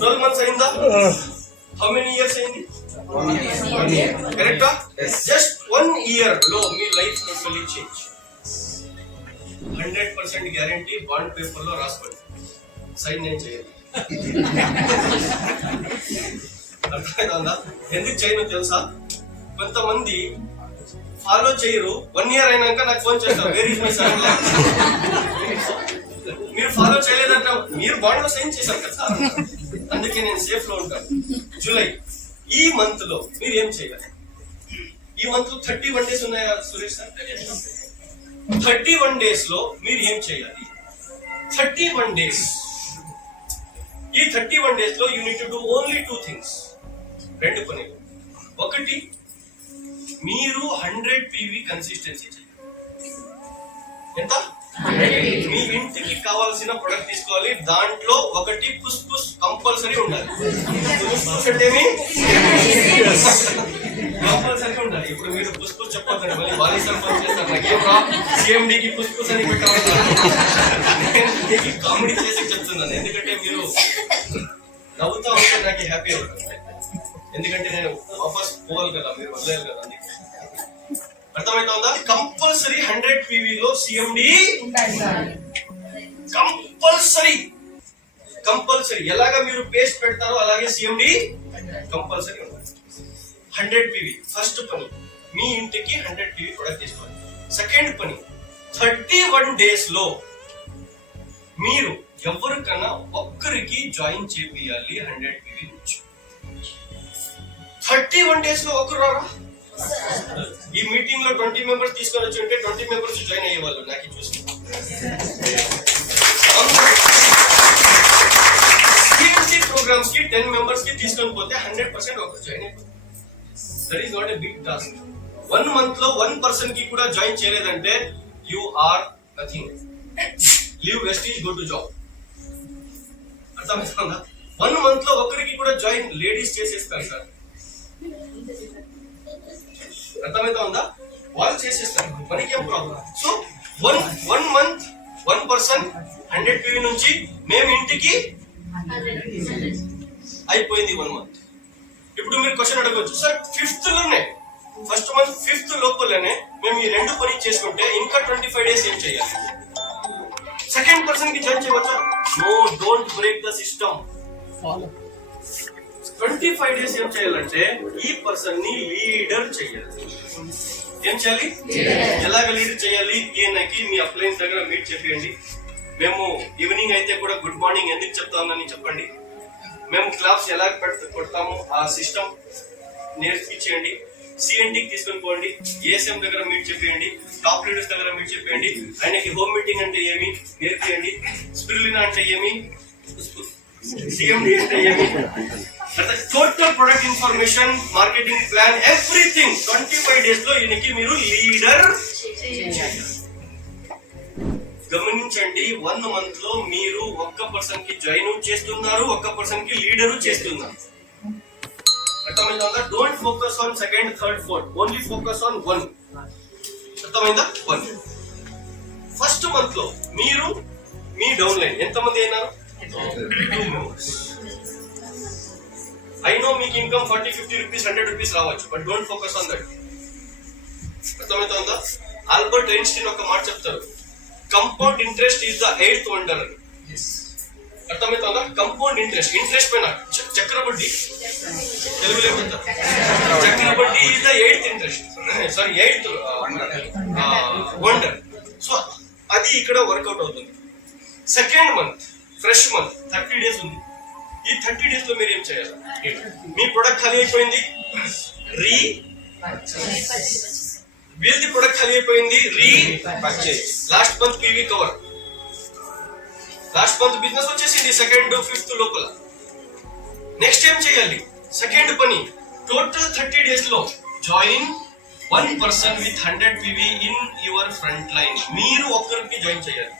Twelve months అయిందా? How many years అయింది? కరెక్టా జస్ట్ వన్ ఇయర్లో మీ life totally change hundred percent guarantee bond పేపర్లో రాసుకోండి. సైన్ నేను చేయాలి అర్థమైందా? ఎందుకు చేయను తెలుసా? కొంతమంది ఫాలో చేయరు. వన్ ఇయర్ అయినాక నాకు ఫోన్ చేస్తారు. వేర్ ఇస్ మై సైన్ మీరు ఫాలో చేయలేదంట మీరు బాడీలో సైన్ చేశారు కదా సార్. అందుకే నేను సేఫ్లో ఉంటాను. జూలై ఈ మంత్లో మీరు ఏం చేయాలి ఈ మంత్లో థర్టీ వన్ డేస్ ఉన్నాయా సురేష్ సార్? థర్టీ వన్ డేస్లో మీరు ఏం చేయాలి? థర్టీ వన్ డేస్ ఈ థర్టీ వన్ డేస్లో you need to do only two things రెండు పనులు. ఒకటి మీరు హండ్రెడ్ పీవీ కన్సిస్టెన్సీ చేయాలి. ఎంత? మీ ఇంటికి కావాల్సిన ప్రొడక్ట్ తీసుకోవాలి. దాంట్లో ఒకటి పుష్ పుష్ కంపల్సరీ ఉండాలి. పుస్ అంటే కంపల్సరీ ఉండాలి. ఇప్పుడు మీరు పుష్ పుష్ చెప్పొద్దండి. మళ్ళీ బాలీ సర్పంచ్ చేస్తారు. నాకు సిఎండికి పుష్ పుష్ అని పెట్టాలి కామెడీ చేసి చెప్తున్నాను. ఎందుకంటే మీరు నవ్వుతా ఉంటే నాకు హ్యాపీ అవుతుంది. ఎందుకంటే నేను వాపస్ పోవాలి కదా మీరు వదిలేదు కదా. అర్థమవుతుందా కంపల్సరీ హండ్రెడ్ పీవీలో సిఎండి కంపల్సరీ. కంపల్సరీ. ఎలాగ మీరు పేస్ట్ పెడతారో అలాగే సిఎండి కంపల్సరీ ఉండాలి హండ్రెడ్ పీవీ. ఫస్ట్ పని మీ ఇంటికి హండ్రెడ్ పీవీ ప్రొడక్ట్ తీసుకోవాలి. సెకండ్ పని థర్టీ వన్ డేస్లో మీరు ఎవరికన్నా ఒక్కరికి జాయిన్ చేపియాలి హండ్రెడ్ పీవీ నుంచి. థర్టీ వన్ డేస్లో ఒక్కరు రారా? ఈ మీటింగ్లో ట్వంటీ మెంబర్స్ తీసుకొని వచ్చి ఉంటే ట్వంటీ మెంబర్స్ జాయిన్ అయ్యేవాళ్ళు నాకు ఇది చూసి సిఎన్సి ప్రోగ్రామ్స్కి టెన్ మెంబర్స్కి తీసుకొని పోతే హండ్రెడ్ పర్సెంట్ ఒకరు జాయిన్ అయిపోతుంది that is not a big task one మంత్లో వన్ పర్సన్కి కూడా జాయిన్ చేయలేదంటే you are nothing leave wastage go to job అర్థమవుతుందా వన్ మంత్లో ఒకరికి కూడా జాయిన్ లేడీస్ చేసేస్తారు సార్. అర్థమవుతుందా వాళ్ళు చేసేస్తారు. మనకి ఏం problem so one one month one person hundred PV నుంచి మేము ఇంటికి అయిపోయింది వన్ మంత్ ఇప్పుడు మీరు క్వశ్చన్ అడగవచ్చు సార్ ఫిఫ్త్లోనే ఫస్ట్ మంత్ ఫిఫ్త్ లోపలనే మేము ఈ రెండు పని చేసుకుంటే ఇంకా ట్వంటీ ఫైవ్ డేస్ ఏం చేయాలి? సెకండ్ పర్సన్కి జాయిన్ చేయవచ్చా? No don't break the system twenty five days ఏం చేయాలంటే ఈ పర్సన్ని లీడర్ చేయాలి. ఏం చేయాలి? ఎలాగ లీడ్ చేయాలి? ఈయనకి మీ అప్లయన్స్ దగ్గర మీట్ చెప్పండి మేము ఈవినింగ్ అయితే కూడా గుడ్ మార్నింగ్ ఎందుకు చెప్తామని చెప్పండి. మేము క్లాప్స్ ఎలా కొడతాము ఆ సిస్టమ్ నేర్పించేయండి. సిఎన్టీకి తీసుకొని పోండి. ఏఎస్ఎం దగ్గర మీట్ చెప్పేయండి టాప్ లీడర్స్ దగ్గర మీట్ చెప్పేయండి ఆయనకి హోమ్ మీటింగ్ అంటే ఏమి? నేర్పియండి. స్పిరులినా అంటే ఏమి? సిఎండి అంటే ఏమి? Total product information marketing plan everything twenty five డేస్లో ఈయనకి మీరు లీడర్ గమనించండి వన్ మంత్లో మీరు ఒక్క పర్సన్కి జాయిన్ చేస్తున్నారు ఒక్క పర్సన్కి లీడర్ చేస్తున్నారు. అర్థమైందా? Don't focus on second third fourth only focus on one అర్థమైందా? వన్ ఫస్ట్ మంత్లో మీరు మీ డౌన్ లైన్ ఎంతమంది అయినారు? టూ మెంబర్స్ ఐ నో మీకు income forty fifty rupees hundred rupees రావచ్చు but don't focus on that అర్థమవుతుందా? ఆల్బర్ట్ ఐన్స్టీన్ ఒక మాట చెప్తారు compound interest is the eighth wonder అని అర్థమవుతుందా? కంపౌండ్ ఇంట్రెస్ట్ ఇంట్రెస్ట్ పైన చ- చక్రవడ్డీ తెలుగులో ఏమంటారు చక్రవడ్డీ is the eighth interest sorry eighth wonder so అది ఇక్కడ వర్కౌట్ అవుతుంది. Second month fresh month thirty days ఉంది. ఈ థర్టీ డేస్లో మీరు ఏం చేయాలి? మీ ప్రొడక్ట్ ఖాళీ అయిపోయింది రీ వీళ్ళది ప్రొడక్ట్ ఖాళీ అయిపోయింది repurchase last month PV cover last month business వచ్చేసింది సెకండ్ ఫిఫ్త్ లోపల. నెక్స్ట్ ఏం చేయాలి? సెకండ్ పని. టోటల్ థర్టీ డేస్లో join one person with hundred PV in your front line మీరు ఒకరికి జాయిన్ చేయాలి.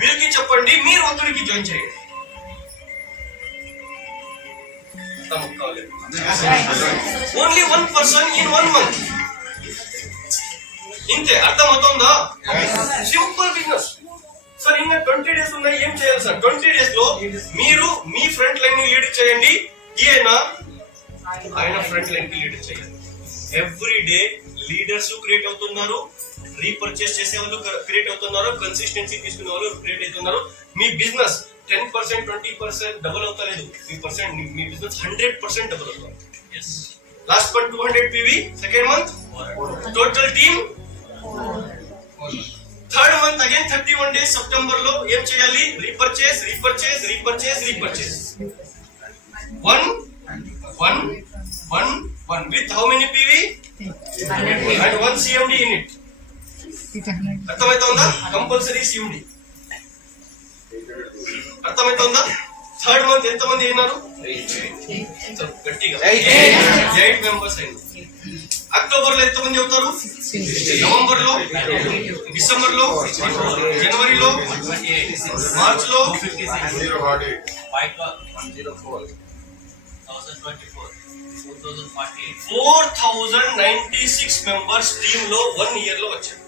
వీరికి చెప్పండి మీరు ఒకరికి జాయిన్ చేయండి. Only one person in one month ఇంతే అర్థమవుతుందా? సింపుల్ బిజినెస్ సార్ ఇంకా ట్వంటీ డేస్ ఉన్నాయి ఏం చేయాలి సార్ ట్వంటీ డేస్లో మీరు మీ ఫ్రంట్ లైన్ని లీడ్ చేయండి. ఈయన ఆయన ఫ్రంట్ లైన్కి లీడ్ చేయాలి. ఎవ్రీ డే లీడర్స్ క్రియేట్ అవుతున్నారు రీపర్చేస్ చేసే వాళ్ళు క్రియేట్ అవుతున్నారు కన్సిస్టెన్సీ తీసుకునే వాళ్ళు క్రియేట్ అవుతున్నారు. మీ business ten percent twenty percent double అవుతలేదు. మీ పర్సెంట్ మీ బిజినెస్ హండ్రెడ్ పర్సెంట్ డబుల్ అవుతుంది. Last month two hundred PV second month total team third month again thirty one days సెప్టెంబర్లో ఏం చేయాలి? Repurchase repurchase repurchase repurchase one one one one with how many PV and one CMD in it అర్థమవుతుందా? Compulsory CMD అర్థమవుతుందా? Third month ఎంత మంది అయినారు? గట్టిగా. Eight members అయినారు. అక్టోబర్లో ఎంత మంది అవుతారు? నవంబర్లో డిసెంబర్లో జనవరిలో మార్చ్లో four thousand ninety six members టీమ్లో వన్ ఇయర్లో వచ్చారు.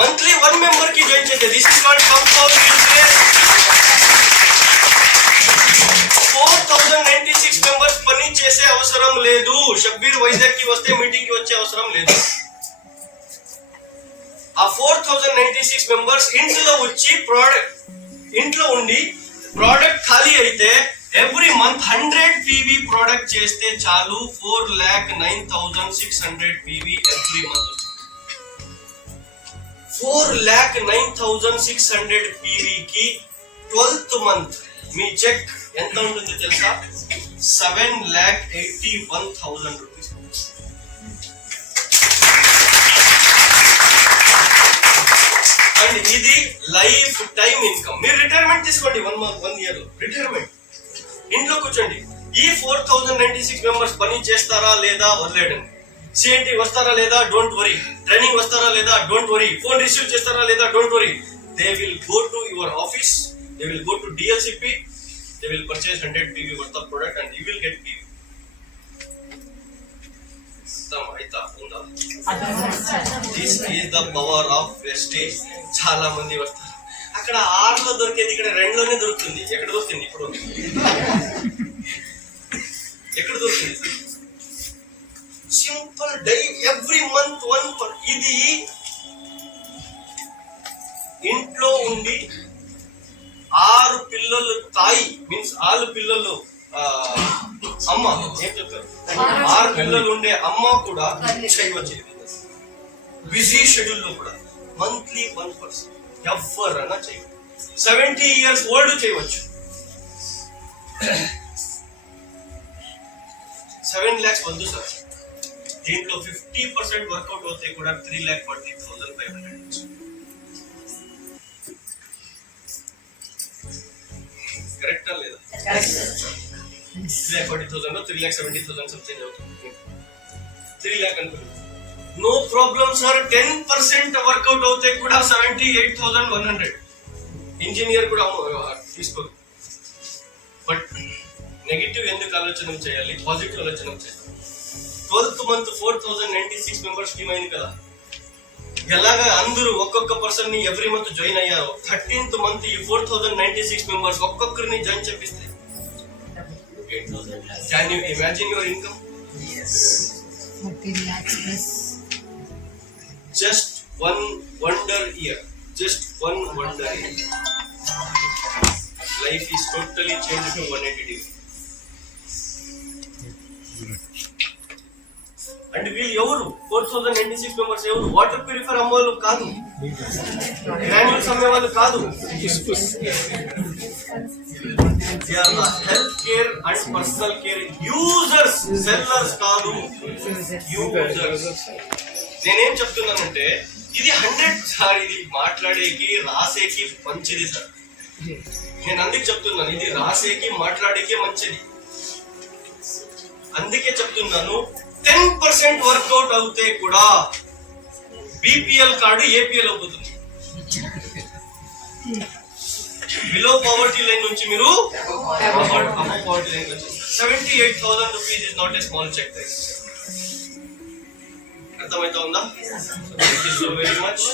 మంత్లీ వన్ మెంబర్కి జాయిన్ చేయండి. This is called compound four thousand ninety six members పని చేసే అవసరం లేదు. షబ్బీర్ వైజాగ్కి వస్తే మీటింగ్కి వచ్చే అవసరం లేదు. ఆ four thousand ninety six members ఇంట్లో వచ్చి ప్రోడక్ట్ ఇంట్లో ఉండి ప్రోడక్ట్ ఖాళీ అయితే every month hundred PV product చేస్తే చాలు four lakh nine thousand six hundred PV every month four lakh nine thousand six hundred పీవీకి twelfth month మీ చెక్ ఎంత ఉంటుందో తెలుసా? Seven lakh eighty one thousand rupees and ఇది life time income. మీరు retirement తీసుకోండి one month one ఇయర్లో retirement ఇంట్లో కూర్చోండి. ఈ four thousand ninety six members పని చేస్తారా లేదా వదిలేయండి. సిఎన్టీ వస్తారా లేదా? డోంట్ వరీ ట్రైనింగ్ వస్తారా లేదా? డోంట్ వరీ ఫోన్ రిసీవ్ చేస్తారా లేదా? Don't worry they will go to your office they will go to DLCP they will purchase hundred PV worth of product and you will get PV this is the power of wastage చాలా మంది వస్తారు. అక్కడ ఆరులో దొరికేది ఇక్కడ రెండులోనే దొరుకుతుంది. ఎక్కడ దొరుకుతుంది? ఇప్పుడు ఎక్కడ దొరుకుతుంది? Simple die every month one ఇది ఇంట్లో ఉండి పిల్లలు తాయి మీన్స్ ఆరు పిల్లలు ఆ, అమ్మ ఏం చెప్తారు ఆరు పిల్లలు ఉండే అమ్మ కూడా చేయవచ్చు బిజీ షెడ్యూల్లో కూడా. మంత్లీ వన్ పర్సన్ ఎవరన్నా చేయవచ్చు సెవెంటీ ఇయర్స్ ఓల్డ్ చేయవచ్చు సెవెన్ ల్యాక్స్ వద్దు సార్. దీంట్లో ఫిఫ్టీ పర్సెంట్ వర్కౌట్ అవుతాయి కూడా three lakh forty thousand five hundred కరెక్టా లేదా? Three lakh forty thousand three lakh seventy thousand something అవుతుంది త్రీ ల్యాక్ అనుకుంటున్నాను no problem sir ten percent work out అవుతే కూడా seventy eight thousand one hundred engineer కూడా తీసుకోదు. బట్ నెగిటివ్ ఎందుకు ఆలోచన చేయాలి? పాజిటివ్ ఆలోచన చేయాలి. Twelfth month four thousand ninety six members team అయింది కదా. ఎలాగా అందరూ ఒక్కొక్క పర్సన్ని ఎవ్రీ మంత్ జాయిన్ అయ్యారు థర్టీన్త్ మంత్ ఈ four thousand ninety six members ఒక్కొక్కరిని జాయిన్ చేపిస్తే. Can you imagine your income 14 lakhs plus. just one wonder year. Just one wonder year. Life is totally changed to అంటే వీళ్ళు ఎవరు? Four thousand ninety six members ఎవరు? Water purifier అమ్మవాళ్ళు కాదు. Granules అమ్మేవాళ్ళు కాదు. Health care and personal care users sellers కాదు. Users నేనేం చెప్తున్నానంటే ఇది హండ్రెడ్ సార్ ఇది మాట్లాడేకి రాసేకి మంచిది సార్. నేను అందుకే చెప్తున్నాను ఇది రాసేకి మాట్లాడేకి మంచిది. అందుకే చెప్తున్నాను టెన్ పర్సెంట్ వర్కౌట్ అవుతే కూడా బీపీఎల్ కార్డు ఏపీఎల్ అవుతుంది. బిలో పవర్టీ లైన్ నుంచి మీరు poverty line seventy eight thousand rupees is not a small check అర్థమవుతా ఉందా thank you so very much